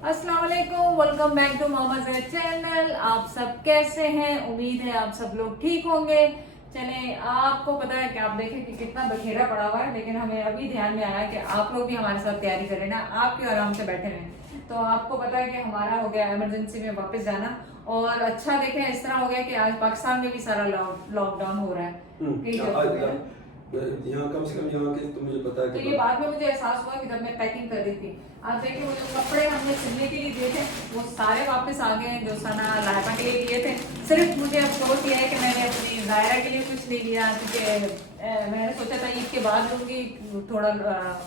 अस्सलाम वालेकुम, welcome back to Mama Zaid channel. आप सब कैसे हैं? उम्मीद है आप सब लोग ठीक होंगे। चले, आपको पता है कि आप देखें कि कितना बखेरा पड़ा हुआ है, लेकिन हमें अभी ध्यान में आया कि आप लोग भी हमारे साथ तैयारी करें ना। आप क्यों आराम से बैठे हैं? तो आपको पता है कि हमारा हो गया इमरजेंसी में वापस जाना, और अच्छा देखें इस तरह हो गया कि आज पाकिस्तान में भी सारा लॉकडाउन हो रहा है कई जगहों पे। यहाँ कम से कम यहाँ के तो मुझे पता है तो कि ये बाद में मुझे एहसास हुआ कि जब मैं पैकिंग कर रही थी, आप देखिए वो जो कपड़े हमने सिलने के लिए दिए थे वो सारे वापस आ गए, जो सना लाइबा के लिए दिए थे। सिर्फ मुझे अफसोस ये है कि मैंने अपनी जायरा के लिए कुछ नहीं लिया, क्योंकि मैंने सोचा था ईद के बाद लूंगी, थोड़ा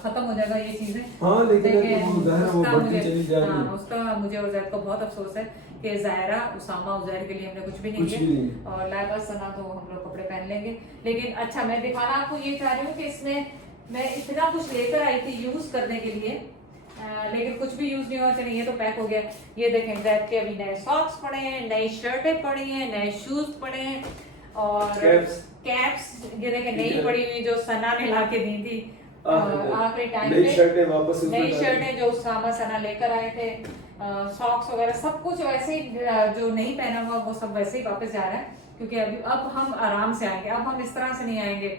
खत्म हो जाएगा ये चीजें। हाँ, लेकिन वो उसका बढ़ती चली जा रही है। उसका मुझे और जैद को बहुत अफसोस है कि जायरा उसामा उजैर के लिए हमने कुछ भी नहीं कुछ भी लिया, नहीं। और लाइबा सना तो हम लोग कपड़े पहन लेंगे। लेकिन अच्छा, मैं दिखाना आपको ये चाह रही हूँ कि इसमें मैं इतना कुछ लेकर आई थी यूज करने के लिए, लेकिन कुछ भी यूज नहीं हुआ। चलिए ये तो पैक हो गया। ये देखें, जैद के अभी नए सॉक्स पड़े हैं, नई शर्टें पड़ी हैं, नए शूज पड़े हैं, और कैप्स ये देखें नई पड़ी हुई जो सना ने ला के दी थी आखिरी टाइम पे। नई शर्टें जो उसामा सना लेकर आए थे, सॉक्स वगैरह सब कुछ वैसे ही, जो नहीं पहना हुआ वो सब वैसे ही वापस जा रहा है, क्योंकि अभी अब हम आराम से आएंगे। अब हम इस तरह से नहीं आएंगे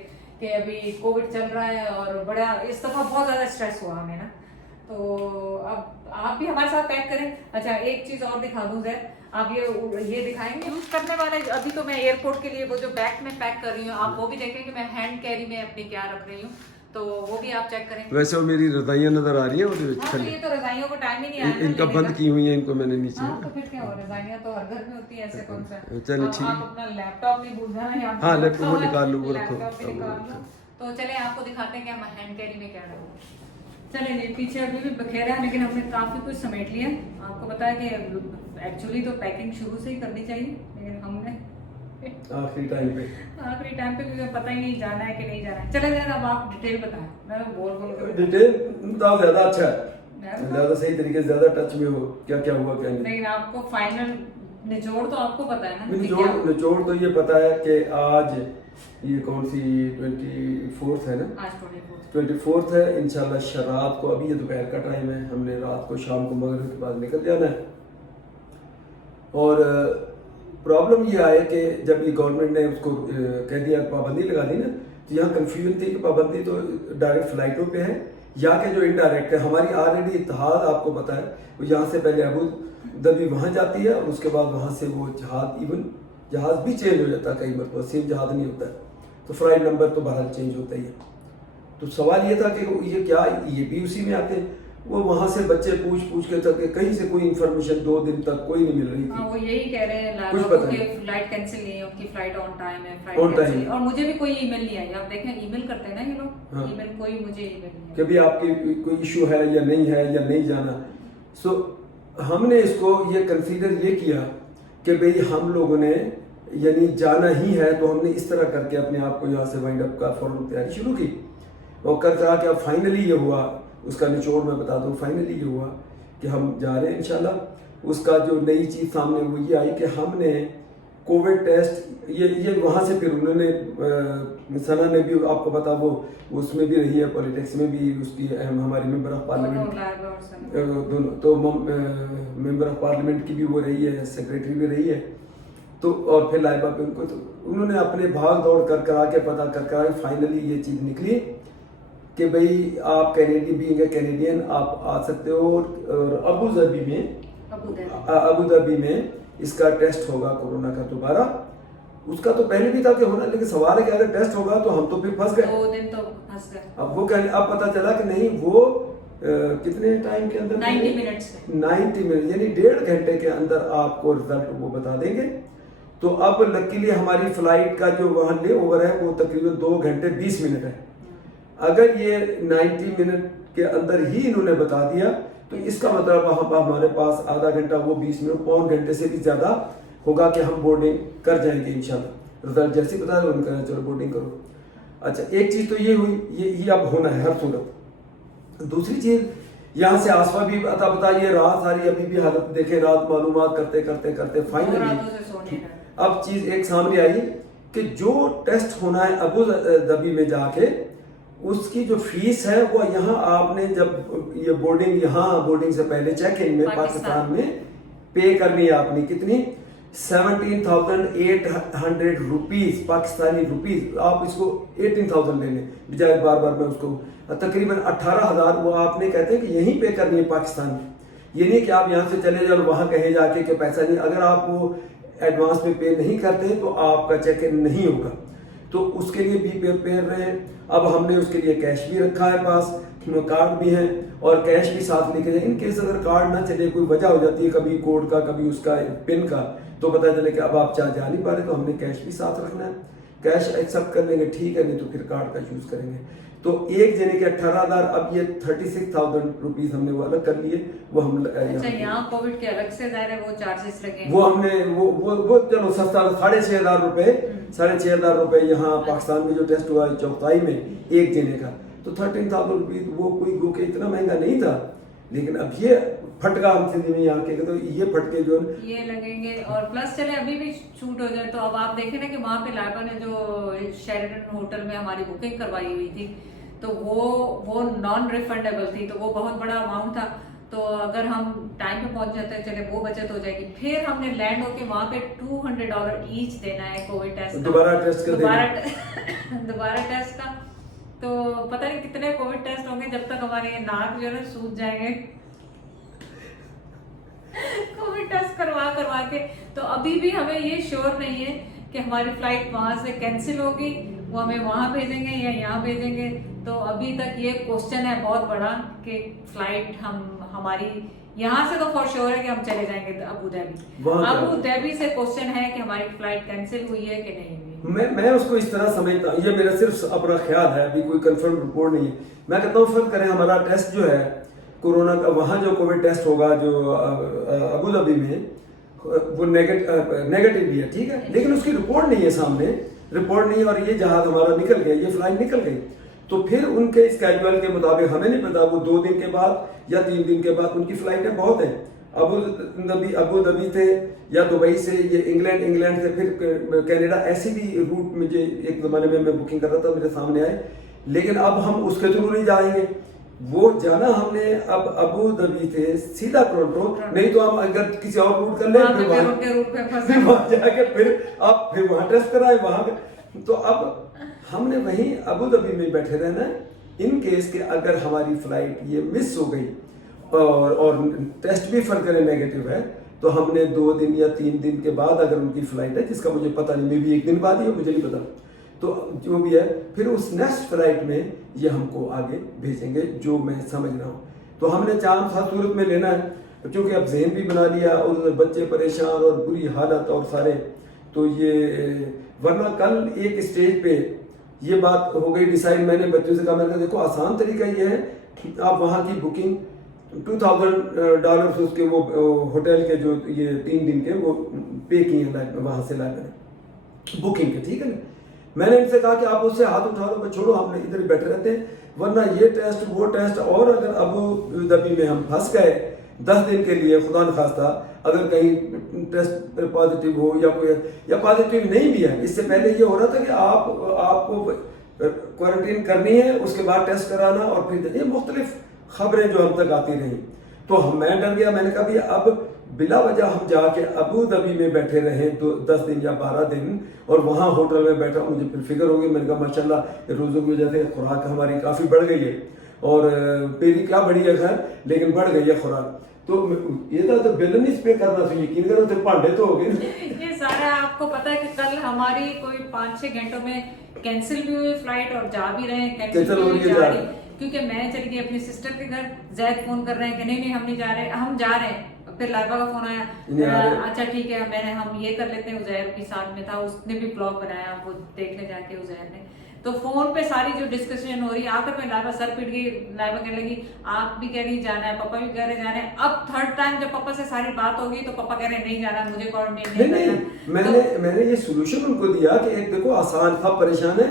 कि अभी कोविड चल रहा है और बड़ा इस दफा बहुत ज्यादा स्ट्रेस हुआ हमें ना। तो अब आप भी हमारे साथ पैक करें। अच्छा, एक चीज और दिखा दूं जैद, आप ये दिखाएंगे यूज करने वाले। अभी तो मैं एयरपोर्ट के लिए वो जो बैग में पैक कर रही हूँ, आप वो भी देखें कि मैं हैंड कैरी में अपनी क्या रख रही हूँ, तो वो भी आप चेक करें। वैसे वो मेरी रजाइयाँ नजर आ रही है हाँ, तो ये तो रजाइयों को टाइम ही नहीं आया इनका बंद की हुई है, इनको मैंने नीचे। हाँ, तो फिर क्या हो, रजाइयाँ तो हर घर में होती है, ऐसे कौन सा। चलो ठीक। आप अपना लैपटॉप नहीं भूल जाना, यहाँ हाँ, लैपटॉप वो निकाल लूँ, वो रखो। लैपटॉप भी निकाल लो। तो चले आपको दिखाते हैं कि हम हैंड कैरी में क्या रखें। चले नहीं, पीछे अभी भी बखेरा है, लेकिन हमने काफी कुछ समेट लिया। आपको पता है कि एक्चुअली तो पैकिंग शुरू से ही करनी चाहिए, लेकिन हमने आखिरी टाइम पे मुझे पता ही नहीं जाना है कि नहीं जाना है। चले जाए, अब आप डिटेल बताएं। मैं बोल डिटेल बताओ, ज्यादा अच्छा है, ज्यादा सही तरीके से, ज्यादा टच में हो क्या क्या हुआ क्या नहीं। लेकिन आपको फाइनल निचोड़ तो आपको पता है ना? निचोड़ तो ये पता है कि आज ये कौन सी 24 है ना? आज 24 है। इंशाल्लाह शराब को, अभी ये दोपहर का टाइम है, हमने रात को शाम को मगरिब के बाद निकल जाना है। और प्रॉब्लम ये आए कि जब ये गवर्नमेंट ने उसको कह दिया, पाबंदी लगा दी ना, तो यहाँ कंफ्यूजन थी कि पाबंदी तो डायरेक्ट फ्लाइटों पे है या कि जो इनडायरेक्ट है। हमारी ऑलरेडी इत्तेहाद आपको पता है, वो यहाँ से पहले अबू धाबी वहाँ जाती है, और उसके बाद वहाँ से वो जहाज, इवन जहाज भी चेंज हो जाता है कई मतलब सेम जहाज नहीं होता है, तो फ्लाइट नंबर तो बहरहाल चेंज होता ही है। तो सवाल ये था कि ये क्या, ये भी उसी में आते हैं। वो वहां से बच्चे पूछ के तक कहीं से कोई इन्फॉर्मेशन 2 दिन तक कोई नहीं मिल रही थी। वो यही कह रहे हैं कुछ पता नहीं, फ्लाइट कैंसिल नहीं है, उनकी फ्लाइट ऑन टाइम है, ऑन टाइम। और मुझे भी कोई ईमेल नहीं आई। आप देखें, ईमेल करते हैं ना ये लोग। हाँ। ईमेल कोई मुझे ईमेल नहीं कि भी आपकी कोई इशू है या नहीं जाना। सो हमने इसको ये कंसीडर ये किया कि भाई हम लोगों ने यानी जाना ही है, तो हमने इस तरह करके अपने आप को यहाँ से वाइंड अप का फौरन तैयारी शुरू की, और कर करा के अब फाइनली ये हुआ। उसका निचोड़ मैं बता दूं, फाइनली ये हुआ कि हम जा रहे हैं इंशाल्लाह। उसका जो नई चीज़ सामने वो ये आई कि हमने कोविड टेस्ट, ये वहाँ से फिर उन्होंने सना ने भी आपको पता, वो उसमें भी रही है, पॉलिटिक्स में भी उसकी अहम, हमारी मेंबर ऑफ पार्लियामेंट दोनों, तो मेंबर ऑफ पार्लियामेंट की भी वो रही है, सेक्रेटरी भी रही है। तो और फिर लाइबा पे उनको, तो उन्होंने अपने भाग दौड़ कर करा के पता कर करा के फाइनली ये चीज़ निकली कि भाई आप कैनेडियन आप आ सकते हो, और अबू धाबी में इसका टेस्ट होगा कोरोना का दोबारा। उसका तो पहले भी था कि होना, लेकिन सवाल है कि अगर टेस्ट होगा तो हम तो फिर फंस गए। 2 दिन तो फंस गए। अब वो अब पता चला कि नहीं, वो कितने टाइम के अंदर, 90 मिनट यानी 1.5 घंटे के अंदर आपको रिजल्ट वो बता देंगे। तो अब लकीली हमारी फ्लाइट का जो वहाँ ले ओवर है वो तकरीबन 2 घंटे 20 मिनट है। अगर ये 90 मिनट के अंदर ही इन्होंने बता दिया, तो इसका मतलब वहाँ पर हमारे पास आधा घंटा, वो 20 मिनट, पौन घंटे से भी ज्यादा होगा कि हम बोर्डिंग कर जाएंगे इंशाल्लाह। रिजल्ट जैसे बता रहे उनका, चलो बोर्डिंग करो। अच्छा, एक चीज तो ये हुई, ये अब होना है हर सूरत। दूसरी चीज, यहाँ से आसफा भी बता, ये रात सारी अभी भी हालत देखे, रात मालूमात करते फाइनली अब चीज एक सामने आई कि जो टेस्ट होना है अबू धाबी में जाके, उसकी जो फीस है वो यहाँ आपने जब ये बोर्डिंग से पहले चेक इन में पाकिस्तान में पे करनी है आपने कितनी 17,800 रुपीज पाकिस्तानी रुपीज। आप इसको 18,000 ले लें बजाय बार बार मैं उसको तकरीबन 18,000 वो आपने कहते हैं कि यहीं पे करनी है पाकिस्तान में। ये नहीं कि आप यहाँ से चले जाओ वहाँ कहे जाके कि पैसा नहीं, अगर आप वो एडवांस में पे नहीं करते हैं तो आपका चेक इन नहीं होगा, तो उसके लिए भी पे रहे हैं। अब हमने उसके लिए कैश भी रखा है पास, कार्ड भी है और कैश भी साथ लेके जाए इन केस अगर कार्ड ना चले, कोई वजह हो जाती है कभी कोड का कभी उसका पिन का, तो पता चले कि अब आप जा नहीं पा रहे, तो हमने कैश भी साथ रखना है। कैश एक्सेप्ट कर लेंगे ठीक है, नहीं तो फिर कार्ड का यूज करेंगे। तो एक जने के 18,000, अब ये 36,000 रुपीज हमने वो अलग कर लिए, वो हम अच्छा यहाँ कोविड के अलग से दायरे वो चार्जेस लगे, वो हमने वो चलो सस्ता 6,500 रुपए 6,500 रुपए यहाँ पाकिस्तान में जो टेस्ट हुआ चौथाई में एक जने का, तो 13,000 रुपीज वो कोई गो के इतना महंगा नहीं था। लेकिन अब ये फटका हम सिंधी में यहाँ के, तो ये फटके जो ये लगेंगे। और प्लस चले अभी भी छूट हो जाए तो अब आप देखें ना कि वहाँ पे लाइबा ने जो शेरेटन होटल में हमारी बुकिंग करवाई हुई थी, तो वो नॉन रिफंडेबल थी, तो वो बहुत बड़ा अमाउंट था। तो अगर हम टाइम पे पहुंच जाते हैं चले वो बचत हो जाएगी। फिर हमने लैंड होके वहाँ पे $200 ईच देना है कोविड टेस्ट, दोबारा टेस्ट का। तो पता नहीं कितने कोविड टेस्ट होंगे जब तक हमारे नाक जो है ना सूज जाएंगे कोविड टेस्ट करवा के। तो अभी भी हमें ये श्योर नहीं है कि हमारी फ्लाइट वहां से कैंसिल होगी, वो हमें वहां भेजेंगे या यहाँ भेजेंगे। तो अभी तक ये क्वेश्चन है बहुत बड़ा कि फ्लाइट हमारी यहाँ से तो फॉर श्योर है कि हम चले जाएंगे अबू धाबी से क्वेश्चन है कि हमारी फ्लाइट कैंसिल हुई है कि नहीं हुई। मैं उसको इस तरह समझता हूँ, ये मेरा सिर्फ अपना ख्याल है, अभी कोई कंफर्म रिपोर्ट नहीं है। मैं कहता हूँ फर्क करें, हमारा टेस्ट जो है कोरोना का, वहाँ जो कोविड टेस्ट होगा जो अबू धाबी में वो नेगेटिव भी है, ठीक है, लेकिन उसकी रिपोर्ट नहीं है सामने, रिपोर्ट नहीं है और ये जहाज हमारा निकल गया, ये फ्लाइट निकल गई, तो फिर उनके स्केड्यूल के मुताबिक हमें नहीं पता वो 2 दिन के बाद या 3 दिन के बाद उनकी फ्लाइटें बहुत हैं। अबू धाबी थे या दुबई से, ये इंग्लैंड से, फिर कनाडा, ऐसे भी रूट मुझे एक जमाने में मैं बुकिंग कर रहा था मेरे सामने आए, लेकिन अब हम उसके थ्रू नहीं जाएंगे। वो जाना हमने अब अबू धाबी थे सीधा टोरंटो, नहीं तो हम अगर किसी और रूट कर ले फिर वहां जाके फिर वहां टेस्ट कराए वहां। तो अब हमने वहीं अबू धाबी में बैठे रहना है, इन केस के अगर हमारी फ्लाइट ये मिस हो गई और टेस्ट भी फर्क करें नेगेटिव है, तो हमने 2 दिन या 3 दिन के बाद अगर उनकी फ्लाइट है, जिसका मुझे पता नहीं, मे भी 1 दिन बाद ही हो, मुझे नहीं पता, तो जो भी है फिर उस नेक्स्ट फ्लाइट में ये हमको आगे भेजेंगे, जो मैं समझ रहा हूँ। तो हमने चांद सा सूरत में लेना है, क्योंकि अब जहन भी बना लिया, उधर बच्चे परेशान और बुरी हालत और सारे, तो ये वरना कल एक स्टेज पे ये बात हो गई डिसाइड, मैंने बच्चों से कहा, मैंने कहा देखो आसान तरीका ये है कि आप वहाँ की बुकिंग $2,000 उसके वो होटल के जो ये 3 दिन के वो पे किए वहाँ से लाइव बुकिंग के, ठीक है ना। मैंने इनसे कहा कि आप उससे हाथ उठा लो, छोड़ो, हम इधर ही बैठे रहते हैं, वरना ये टेस्ट वो टेस्ट, और अगर अबू धाबी में हम फंस गए 10 दिन के लिए, खुदा न खास्ता अगर कहीं टेस्ट पॉजिटिव हो या पॉजिटिव नहीं भी है, इससे पहले ये हो रहा था कि आपको क्वारंटीन करनी है, उसके बाद टेस्ट कराना, और फिर ये मुख्तलिफ खबरें जो हम तक आती रही, तो मैं डर गया। मैंने कहा भी अब बिला वजह हम जाके अबू धाबी में बैठे रहे तो 10 दिन या 12 दिन और वहाँ होटल में बैठा, मुझे फिर फिक्र हो गई। मैंने कहा माशाल्लाह रोज़ों की वजह से खुराक हमारी काफ़ी बढ़ गई है, और पेरी क्या बढ़ी है खैर, लेकिन बढ़ गई है खुराक। तो ये तो बिलन इस पे करना चाहिए, यकीन करो तो भांडे तो हो गए। ये सारा आपको पता है कि कल हमारी कोई 5-6 घंटों में कैंसिल भी हुई फ्लाइट और जा भी रहे हैं, कैंसिल भी हुई जा रही, क्योंकि मैं चली गई अपनी सिस्टर के घर, जैद फोन कर रहे हैं कि नहीं हम नहीं जा रहे, हम जा रहे हैं। फिर लाइबा का फोन आया, अच्छा ठीक है, हम ये कर लेते हैं, उजैर भी साथ में था, उसने भी ब्लॉग बनाया, वो देखने जाके उजैर ने, तो फोन पे सारी जो डिस्कशन हो रही है, आखिर में लाइबा सर पिट गई, लाइबा कहने लगी आप भी कह रही जाना है, पापा भी कह रहे जाना है। अब 3rd टाइम जब पापा से सारी बात होगी तो पापा कह रहे नहीं जाना, मुझे क्वारंटाइन नहीं करना। मैंने ये सोल्यूशन उनको दिया कि एक देखो आसान था, परेशान है,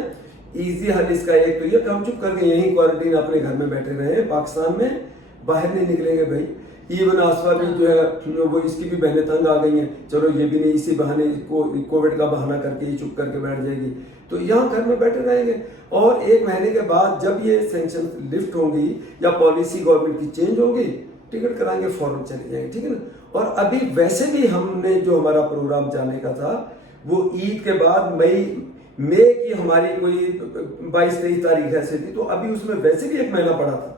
इजी हल इसका एक तो ये, हम चुप करके यहीं क्वारंटीन अपने घर में बैठे रहे, पाकिस्तान में बाहर नहीं निकलेंगे भाई। इवन आसवा भी जो है वो इसकी भी बहनें तंग आ गई हैं, चलो ये भी नहीं, इसी बहाने कोविड का बहाना करके ये चुप करके बैठ जाएगी, तो यहाँ घर में बैठे रहेंगे। और 1 महीने के बाद जब ये सैंक्शन लिफ्ट होंगी या पॉलिसी गवर्नमेंट की चेंज होगी, टिकट कराएंगे, फौरन चले जाएंगे, ठीक है ना। और अभी वैसे भी हमने जो हमारा प्रोग्राम जाने का था वो ईद के बाद मई की हमारी कोई 22-23 तारीख ऐसे थी, तो अभी उसमें वैसे भी 1 महीना पड़ा था,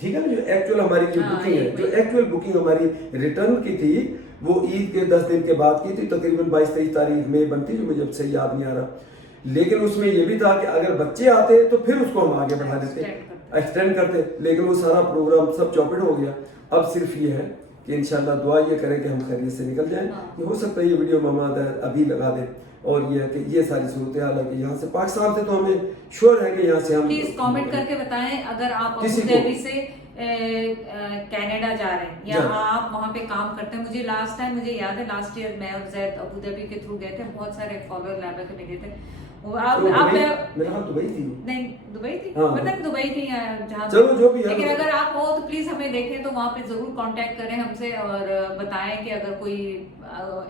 ठीक है ना। जो एक्चुअल हमारी जो बुकिंग है, जो एक्चुअल बुकिंग हमारी रिटर्न की थी वो ईद के 10 दिन के बाद की थी, तकरीबन 22-23 तारीख में बनती, जो मुझे अब से याद नहीं आ रहा। लेकिन उसमें ये भी था कि अगर बच्चे आते तो फिर उसको हम आगे बढ़ा देते, एक्सटेंड करते, लेकिन वो सारा प्रोग्राम सब चौपट हो गया। अब सिर्फ ये है कि इंशाल्लाह दुआ ये करें कि हम खैरियत से निकल जाएं। ये हो सकता है ये वीडियो मोहम्मद अभी लगा दे, और ये है कि ये सारी सूरत हाल है कि यहाँ से पाकिस्तान से तो हमें श्योर है कि यहाँ से हम प्लीज कमेंट करके बताएं अगर आप अबू धाबी से कनाडा जा रहे हैं या आप वहाँ पे काम करते हैं। मुझे लास्ट टाइम मुझे याद है, लास्ट ईयर मैं और जैद अबू धाबी के थ्रू गए थे, बहुत सारे फॉलोअर लाइबा के मिले थे। मेरा दुबई थी, नहीं दुबई थी, हाँ, मतलब दुबई थी जहाँ, चलो जो भी है, लेकिन अगर आप हो तो प्लीज हमें देखें तो वहाँ पे जरूर कांटेक्ट करें हमसे और बताएं कि अगर कोई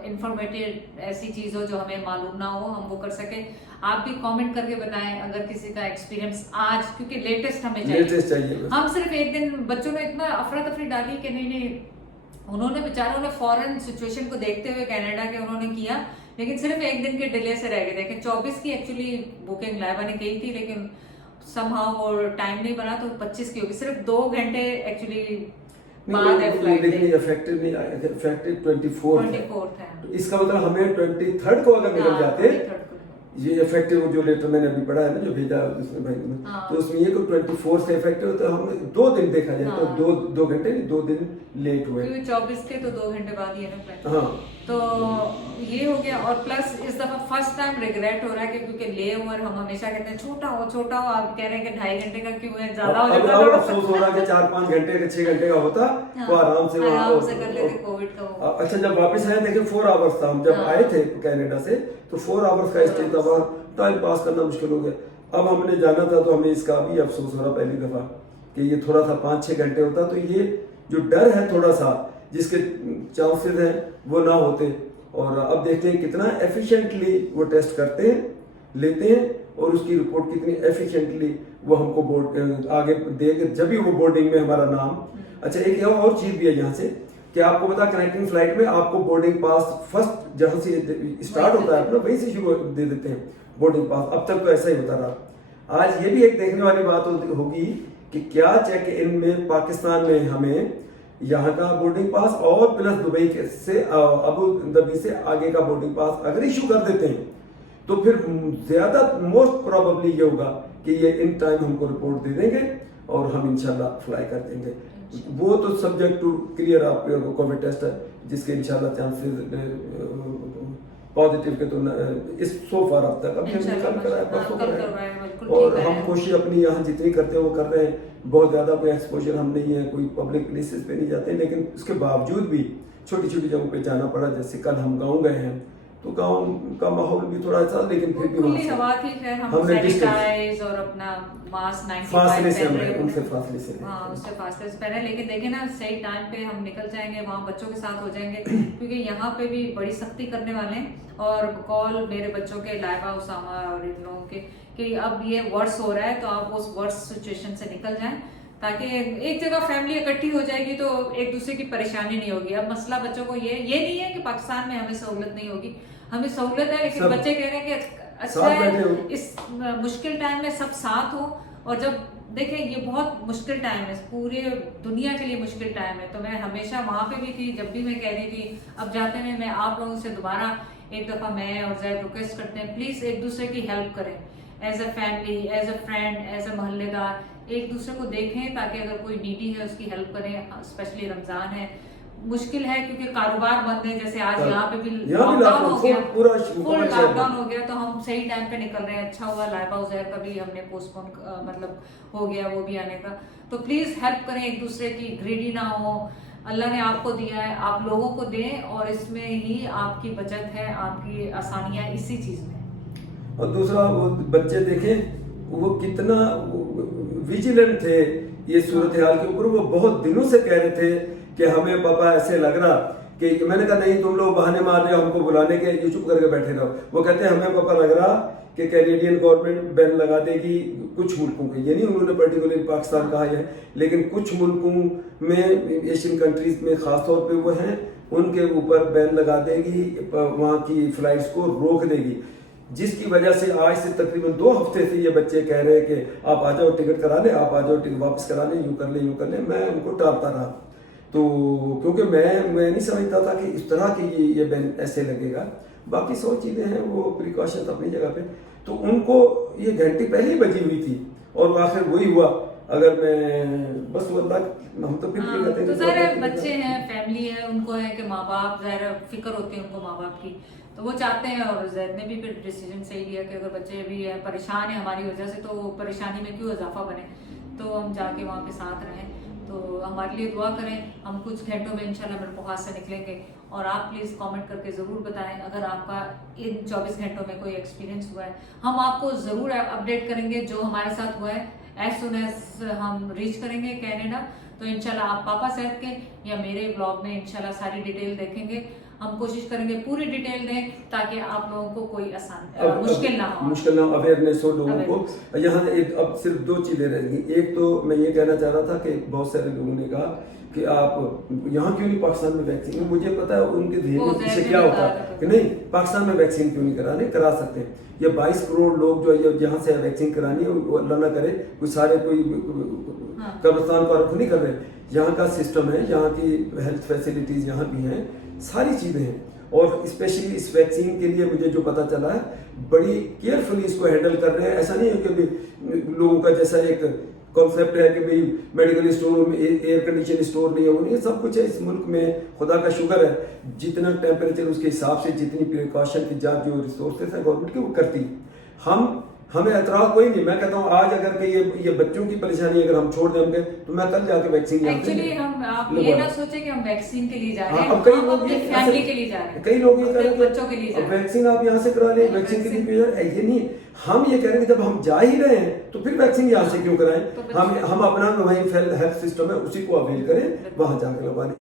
इंफॉर्मेटिव ऐसी चीज हो जो हमें मालूम ना हो, हम वो कर सके। आप भी कमेंट करके बताएं अगर किसी का एक्सपीरियंस आज, क्योंकि लेटेस्ट हमें चाहिए। हम सिर्फ एक दिन बच्चों ने इतना अफरा तफरी डाली कि नहीं, उन्होंने बेचारों ने फॉरेन सिचुएशन को देखते हुए कनाडा के उन्होंने किया, लेकिन सिर्फ एक दिन के डिले से रह गए। देखें 24 की एक्चुअली बुकिंग लाइबा ने की थी, लेकिन समहाउ और टाइम नहीं बना तो 25 की होगी, सिर्फ 2 घंटे एक्चुअली बाद है फ्लाइट। लेकिन इफेक्टिव नहीं आया, इफेक्टिव 24 है, तो इसका मतलब हमें 23 को अगर निकल जाते, ये इफेक्टिव जो लेटर मैंने अभी पढ़ा है ना, जो भेजा उसने भाई ने, तो उसमें ये को 24 से इफेक्टिव, तो हम 2 दिन देखा जाए तो 2 घंटे नहीं, 2 दिन लेट हुए, 24 के तो 2 घंटे बाद ही है ना फ्लाइट। हाँ, तो ये हो गया। और प्लस इस दफा फर्स्ट टाइम रिग्रेट हो रहा है कि क्योंकि ले ओवर हम हमेशा कहते हैं छोटा हो, आप कह रहे हैं कि 2.5 घंटे का क्यों है, ज्यादा हो जाता है। अब अफसोस हो रहा है कि 4-5 घंटे का 6 घंटे का होता तो आराम से कर लेते कोविड का। अच्छा जब वापस आए देखे 4 आवर्स था, हम जब आए थे कनाडा से तो 4 आवर्स का स्टे था, वहाँ टाइम पास करना मुश्किल हो गया। अब हमने जाना था तो हमें इसका भी अफसोस हो रहा पहली दफा कि ये थोड़ा सा 5-6 घंटे होता, तो ये जो डर है थोड़ा सा, जिसके चांसेस हैं वो ना होते। और अब देखते हैं कितना एफिशिएंटली वो टेस्ट करते हैं, लेते हैं, और उसकी रिपोर्ट कितनी एफिशिएंटली वो हमको बोर्ड आगे देंगे जब भी वो बोर्डिंग में हमारा नाम। अच्छा एक और चीज भी है यहाँ से कि आपको पता कनेक्टिंग फ्लाइट में आपको बोर्डिंग पास फर्स्ट जहाँ से स्टार्ट होता है अपना वहीं से शुरू दे देते हैं बोर्डिंग पास। अब तक तो ऐसा ही होता रहा। आज ये भी एक देखने वाली बात होगी कि क्या चेक इन में पाकिस्तान में हमें यहाँ का बोर्डिंग पास और प्लस दुबई से अबू धाबी से आगे का बोर्डिंग पास अगर इशू कर देते हैं तो फिर ज्यादा मोस्ट प्रोबेबली ये होगा कि ये इन टाइम हमको रिपोर्ट दे देंगे और हम इंशाल्लाह फ्लाई कर देंगे। वो तो सब्जेक्ट टू क्लियर आप कोविड टेस्ट है जिसके इंशाल्लाह चांसेस पॉजिटिव के तो इस सो फार अब तक अभी हम निकल कर आए परसों कर रहे हैं और हम कोशिश अपनी यहाँ जितनी करते हैं वो कर रहे हैं। बहुत ज़्यादा कोई एक्सपोजर हम नहीं है, कोई पब्लिक प्लेसेस पे नहीं जाते, लेकिन उसके बावजूद भी छोटी छोटी जगहों पे जाना पड़ा। जैसे कल हम गाँव गए हैं तो गाँव का माहौल भी थोड़ा ऐसा, लेकिन फिर भी खुली हवा थी, फिर हम सैनिटाइज और अपना मास्क 95 फासले से उनसे फासले से उससे फासले से पहले। लेकिन देखे ना सही टाइम पे हम निकल जाएंगे, वहाँ बच्चों के साथ हो जाएंगे क्योंकि यहाँ पे भी बड़ी सख्ती करने वाले हैं। और कॉल मेरे बच्चों के लाइबा उसामा और इन लोगों के कि अब ये वर्स हो रहा है तो आप उस वर्स सिचुएशन से निकल जाएं ताकि एक जगह फैमिली इकट्ठी हो जाएगी तो एक दूसरे की परेशानी नहीं होगी। अब मसला बच्चों को ये नहीं है कि पाकिस्तान में हमें सहूलत नहीं होगी, हमें सहूलत है, लेकिन बच्चे कह रहे हैं कि अच्छा है इस मुश्किल टाइम में सब साथ हो। और जब देखें ये बहुत मुश्किल टाइम है, पूरे दुनिया के लिए मुश्किल टाइम है। तो मैं हमेशा वहां पे भी थी, जब भी मैं कह रही थी, अब जाते हुए मैं आप लोगों से दोबारा एक दफा मैं और जैद रिक्वेस्ट करते हैं प्लीज एक दूसरे की हेल्प करें, as a family, as a friend, as a मोहल्लेदार, एक दूसरे को देखें ताकि अगर कोई नीडी है उसकी हेल्प करें। स्पेशली रमजान है, मुश्किल है क्योंकि कारोबार बंद है, जैसे आज यहाँ पे भी लॉकडाउन हो गया, फुल लॉकडाउन हो गया, तो हम सही टाइम पे निकल रहे हैं। अच्छा हुआ लाइबा उज़ैर का भी हमने पोस्टपोन मतलब हो गया वो भी आने का। तो प्लीज हेल्प करें एक दूसरे की, ग्रीडी ना हो। अल्लाह ने आपको दिया है, आप लोगों को दें और इसमें ही आपकी बचत है, आपकी आसानियां इसी चीज में। और दूसरा वो बच्चे देखें वो कितना विजिलेंट थे ये सूरत हाल के ऊपर। वो बहुत दिनों से कह रहे थे कि हमें पापा ऐसे लग रहा कि मैंने कहा नहीं तुम लोग बहाने मार रहे हो हमको बुलाने के, ये चुप करके बैठे रहो। वो कहते हैं हमें पापा लग रहा कि कैनेडियन गवर्नमेंट बैन लगा देगी कुछ मुल्कों के, ये नहीं उन्होंने पर्टिकुलरली पाकिस्तान कहा है, लेकिन कुछ मुल्कों में एशियन कंट्रीज में खासतौर पे वो हैं उनके ऊपर बैन लगा देगी, वहाँ की फ्लाइट्स को रोक देगी, जिसकी वजह से आज से तकरीबन 2 हफ्ते से ये बच्चे कह रहे हैं कि आप आ जाओ टिकट करा ले, आप आ जाओ टिकट वापस करा ले, यूँ कर ले। मैं उनको टालता रहा, तो क्योंकि मैं नहीं समझता था कि इस तरह की ये बैन ऐसे लगेगा। बाकी 100 चीज़ें हैं, वो प्रिकॉशंस अपनी जगह पे, तो उनको ये घंटी पहले ही बजी हुई थी और आखिर वही हुआ। अगर मैं बस वो अल्लाह हम तो फिर भी कहते हैं तो ज़ाहिर बच्चे हैं, फैमिली है, उनको है कि माँ बाप ज़ाहिर फिक्र होती है उनको माँ बाप की, तो वो चाहते हैं, और जैद ने भी फिर डिसीजन सही लिया कि अगर बच्चे भी है परेशान है हमारी वजह से, तो परेशानी में क्यों इजाफा बने, तो हम जाके वहाँ पे साथ रहें। तो हमारे लिए दुआ करें, हम कुछ घंटों में इंशाल्लाह मिरपुहाज से निकलेंगे, और आप प्लीज़ कमेंट करके ज़रूर बताएं अगर आपका इन 24 घंटों में कोई एक्सपीरियंस हुआ है। हम आपको ज़रूर अपडेट करेंगे जो हमारे साथ हुआ है, एज सुन एज हम रीच करेंगे कैनेडा, तो इंशाल्लाह आप पापा साहब के या मेरे ब्लॉग में इंशाल्लाह सारी डिटेल देखेंगे। हम कोशिश करेंगे पूरी डिटेल दें ताकि आप लोगों को कोई आसान मुश्किल ना हो, अवेयरनेस हो लोगों को। यहाँ एक अब सिर्फ 2 चीजें रहेंगी। एक तो मैं ये कहना चाह रहा था कि बहुत सारे लोगों ने कहा कि आप यहाँ क्यों नहीं पाकिस्तान में वैक्सीन, मुझे पता है उनके ध्यान में पीछे क्या होता है कि नहीं पाकिस्तान में वैक्सीन क्यों नहीं कराने, करा सकते हैं। ये 22 करोड़ लोग जो यहाँ से वैक्सीन करानी है, अल्लाह ना करे कोई सारे कोई कब्रिस्तान को आरोप नहीं कर रहे। यहाँ का सिस्टम है, यहाँ की हेल्थ फैसिलिटीज यहाँ भी हैं, सारी चीज़ें हैं, और स्पेशली इस वैक्सीन के लिए मुझे जो पता चला है बड़ी केयरफुली इसको हैंडल कर रहे हैं। ऐसा नहीं है कि लोगों का जैसा एक कॉन्सेप्ट है कि भाई मेडिकल स्टोर में एयर कंडीशन स्टोर नहीं है, वो नहीं, सब कुछ है इस मुल्क में। खुदा का शुक्र है, जितना टेम्परेचर उसके हिसाब से जितनी प्रिकॉशन की जात जो रिसोर्सेज है गवर्नमेंट की वो करती है। हमें एतराज कोई नहीं। मैं कहता हूँ आज अगर के ये बच्चों की परेशानी अगर हम छोड़ देंगे तो मैं कल जाके वैक्सीन एक्चुअली हम आप ये ना सोचें कि हम वैक्सीन के लिए जा रहे हैं, अब कई लोग अपनी फैमिली के लिए जा रहे हैं, कई लोग ये कह रहे हैं बच्चों के लिए जा रहे हैं, वैक्सीन आप यहाँ से करा लें, वैक्सीन के लिए ये नहीं। हम ये कह रहे हैं जब हम जा ही रहे हैं तो फिर वैक्सीन यहाँ से क्यों कराएं। हम अपना वही हेल्थ सिस्टम है उसी को अवेल करें, वहां जाकर लगवा लें।